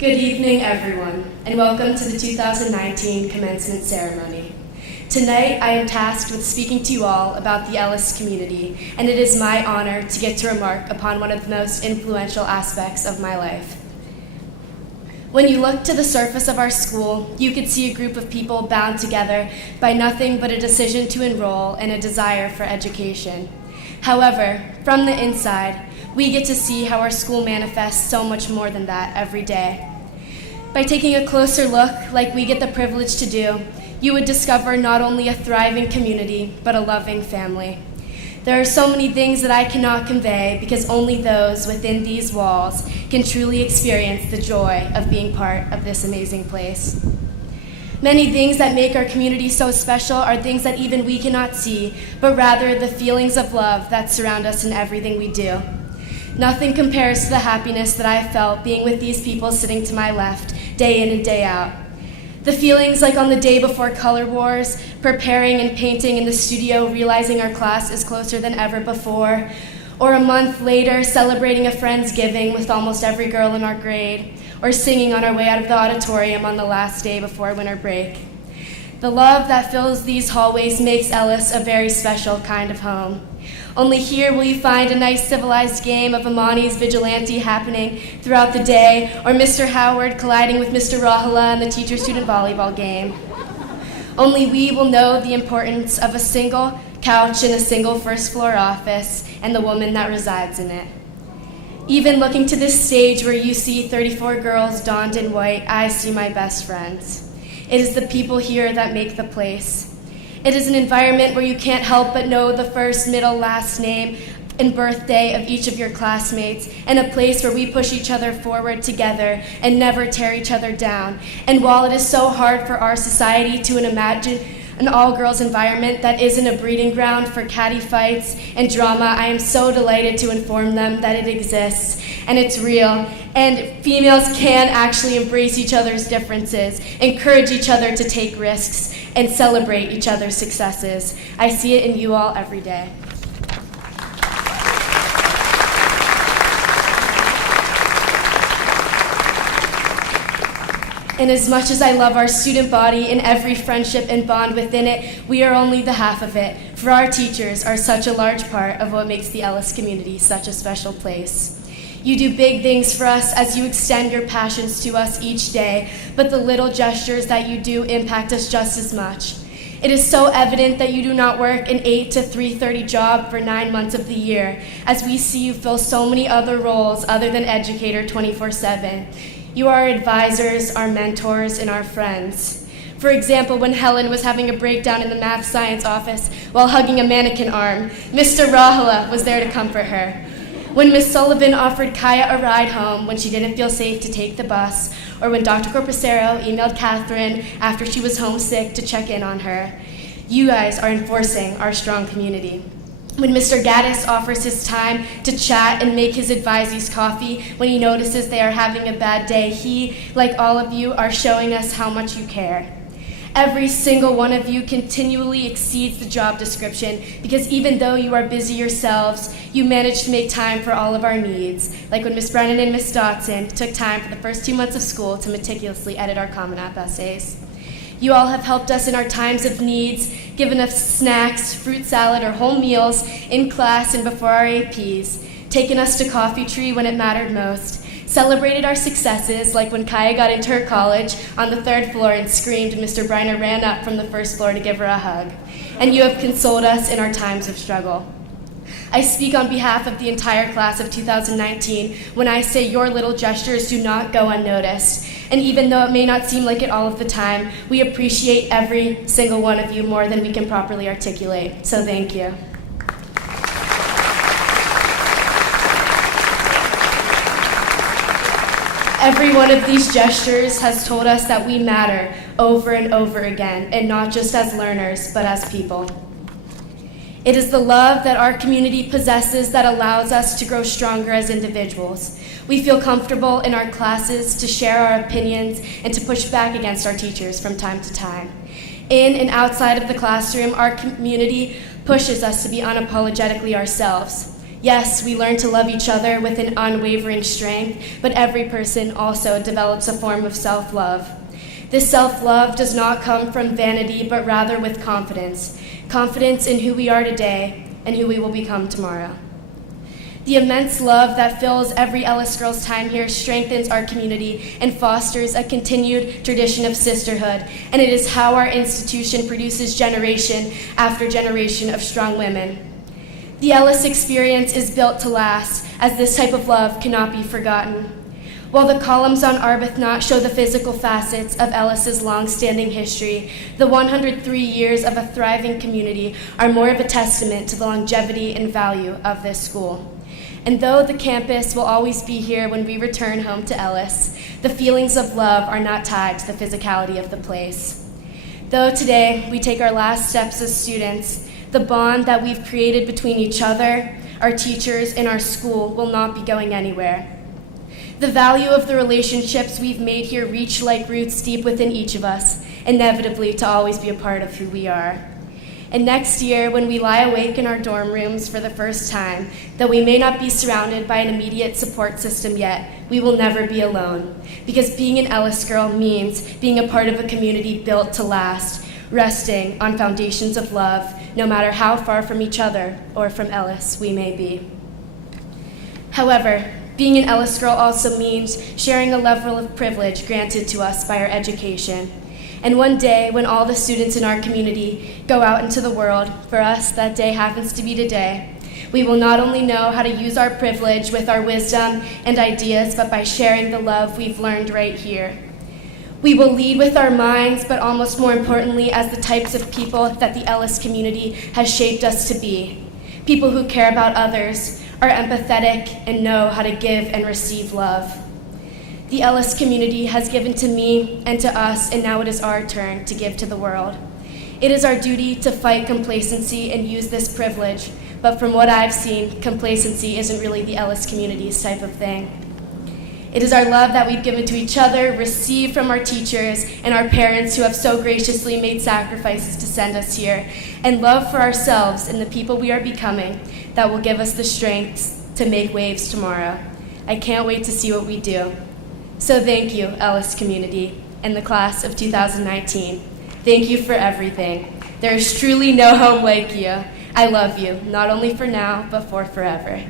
Good evening, everyone, and welcome to the 2019 Commencement Ceremony. Tonight, I am tasked with speaking to you all about the Ellis community, and it is my honor to get to remark upon one of the most influential aspects of my life. When you look to the surface of our school, you could see a group of people bound together by nothing but a decision to enroll and a desire for education. However, from the inside, we get to see how our school manifests so much more than that every day. By taking a closer look, like we get the privilege to do, you would discover not only a thriving community, but a loving family. There are so many things that I cannot convey because only those within these walls can truly experience the joy of being part of this amazing place. Many things that make our community so special are things that even we cannot see, but rather the feelings of love that surround us in everything we do. Nothing compares to the happiness that I have felt being with these people sitting to my left, day in and day out. The feelings like on the day before Color Wars, preparing and painting in the studio, realizing our class is closer than ever before, or a month later, celebrating a Friendsgiving with almost every girl in our grade, or singing on our way out of the auditorium on the last day before winter break. The love that fills these hallways makes Ellis a very special kind of home. Only here will you find a nice civilized game of Amani's Vigilante happening throughout the day, or Mr. Howard colliding with Mr. Rahala in the teacher-student volleyball game. Only we will know the importance of a single couch in a single first-floor office and the woman that resides in it. Even looking to this stage where you see 34 girls donned in white, I see my best friends. It is the people here that make the place. It is an environment where you can't help but know the first, middle, last name and birthday of each of your classmates, and a place where we push each other forward together and never tear each other down. And while it is so hard for our society to imagine an all-girls environment that isn't a breeding ground for catty fights and drama, I am so delighted to inform them that it exists, and it's real, and females can actually embrace each other's differences, encourage each other to take risks, and celebrate each other's successes. I see it in you all every day. And as much as I love our student body and every friendship and bond within it, we are only the half of it, for our teachers are such a large part of what makes the Ellis community such a special place. You do big things for us as you extend your passions to us each day, but the little gestures that you do impact us just as much. It is so evident that you do not work an 8 to 3:30 job for 9 months of the year, as we see you fill so many other roles other than educator 24/7. You are our advisors, our mentors, and our friends. For example, when Helen was having a breakdown in the math science office while hugging a mannequin arm, Mr. Rahala was there to comfort her. When Miss Sullivan offered Kaya a ride home when she didn't feel safe to take the bus, or when Dr. Corpusero emailed Catherine after she was homesick to check in on her, you guys are enforcing our strong community. When Mr. Gaddis offers his time to chat and make his advisees coffee when he notices they are having a bad day, he, like all of you, are showing us how much you care. Every single one of you continually exceeds the job description because even though you are busy yourselves, you manage to make time for all of our needs, like when Miss Brennan and Miss Dotson took time for the first 2 months of school to meticulously edit our Common App essays. You all have helped us in our times of needs, given us snacks, fruit salad, or whole meals in class and before our APs, taken us to Coffee Tree when it mattered most, celebrated our successes, like when Kaya got into her college on the 3rd floor and screamed and Mr. Briner ran up from the 1st floor to give her a hug. And you have consoled us in our times of struggle. I speak on behalf of the entire class of 2019 when I say your little gestures do not go unnoticed. And even though it may not seem like it all of the time, we appreciate every single one of you more than we can properly articulate. So thank you. Every one of these gestures has told us that we matter over and over again, and not just as learners, but as people. It is the love that our community possesses that allows us to grow stronger as individuals. We feel comfortable in our classes to share our opinions and to push back against our teachers from time to time. In and outside of the classroom, our community pushes us to be unapologetically ourselves. Yes, we learn to love each other with an unwavering strength, but every person also develops a form of self-love. This self-love does not come from vanity, but rather with confidence. Confidence in who we are today and who we will become tomorrow. The immense love that fills every Ellis girl's time here strengthens our community and fosters a continued tradition of sisterhood, and it is how our institution produces generation after generation of strong women. The Ellis experience is built to last, as this type of love cannot be forgotten. While the columns on Arbuthnot show the physical facets of Ellis's long-standing history, the 103 years of a thriving community are more of a testament to the longevity and value of this school. And though the campus will always be here when we return home to Ellis, the feelings of love are not tied to the physicality of the place. Though today we take our last steps as students, the bond that we've created between each other, our teachers, and our school will not be going anywhere. The value of the relationships we've made here reach like roots deep within each of us, inevitably to always be a part of who we are. And next year, when we lie awake in our dorm rooms for the first time, though we may not be surrounded by an immediate support system yet, we will never be alone. Because being an Ellis girl means being a part of a community built to last, resting on foundations of love, no matter how far from each other or from Ellis we may be. However, being an Ellis girl also means sharing a level of privilege granted to us by our education. And one day, when all the students in our community go out into the world, for us that day happens to be today, we will not only know how to use our privilege with our wisdom and ideas, but by sharing the love we've learned right here. We will lead with our minds, but almost more importantly, as the types of people that the Ellis community has shaped us to be. People who care about others, are empathetic, and know how to give and receive love. The Ellis community has given to me and to us, and now it is our turn to give to the world. It is our duty to fight complacency and use this privilege, but from what I've seen, complacency isn't really the Ellis community's type of thing. It is our love that we've given to each other, received from our teachers and our parents who have so graciously made sacrifices to send us here, and love for ourselves and the people we are becoming that will give us the strength to make waves tomorrow. I can't wait to see what we do. So thank you, Ellis community, and the class of 2019. Thank you for everything. There is truly no home like you. I love you, not only for now, but for forever.